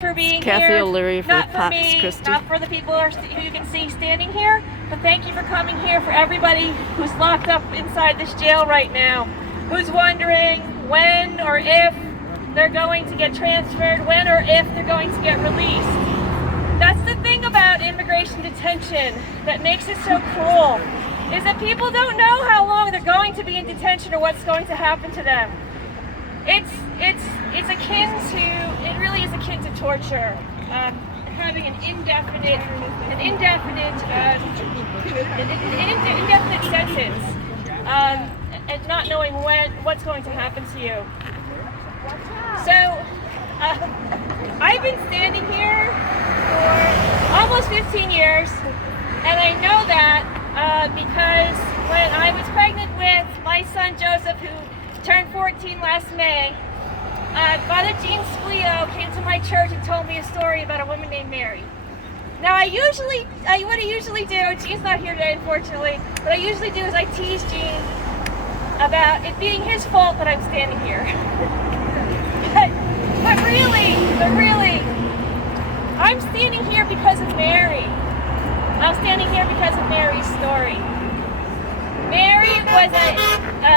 For being Kathy here, O'Leary for not for Pops me, Christie. not for the people who you can see standing here, but thank you for coming here, for everybody who's locked up inside this jail right now, who's wondering when or if they're going to get transferred, when or if they're going to get released. That's the thing about immigration detention that makes it so cruel, is that people don't know how long they're going to be in detention or what's going to happen to them. It's akin to, it really is akin to torture, having an indefinite sentence, and not knowing what's going to happen to you. So, I've been standing here for almost 15 years, and I know that because when I was pregnant with my son Joseph, who turned 14 last May, Father Jean Splio came to my church and told me a story about a woman named Mary. Now what I usually do, Jean's not here today unfortunately, what I usually do is I tease Jean about it being his fault that I'm standing here. but really, I'm standing here because of Mary. I'm standing here because of Mary's story. Mary was a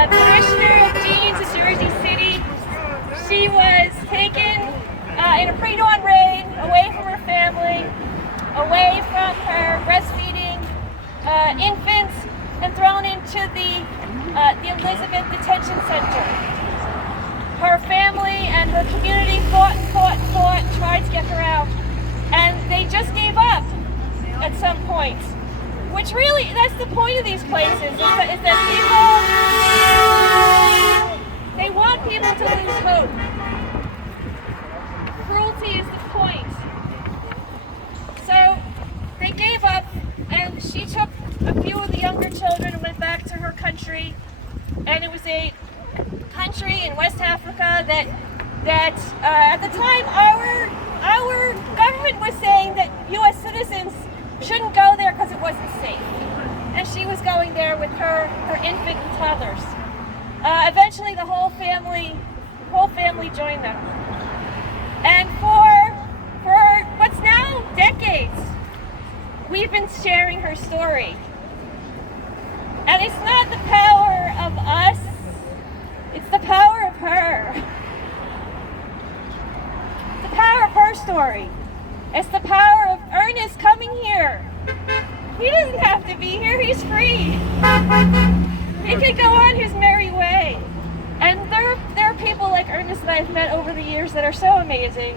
parishioner of Jean's in Jersey City. She was taken in a pre-dawn raid away from her family, away from her breastfeeding infants, and thrown into the Elizabeth Detention Center. Her family and her community fought, tried to get her out, and they just gave up at some point. Which really, that's the point of these places, is that people, they want people to lose hope. Cruelty is the point. So, they gave up, and she took a few of the younger children and went back to her country, and it was a country in West Africa that at the time our government was saying that U.S. citizens shouldn't go there because it wasn't safe. And she was going there with her infant and toddlers. Eventually the whole family joined them. And for what's now decades, we've been sharing her story. And it's not the power of us, it's the power of her. The power of her story. It's the power of Ernest coming here. He doesn't have to be here, he's free. He can go on his merry way. And there are people like Ernest that I've met over the years that are so amazing.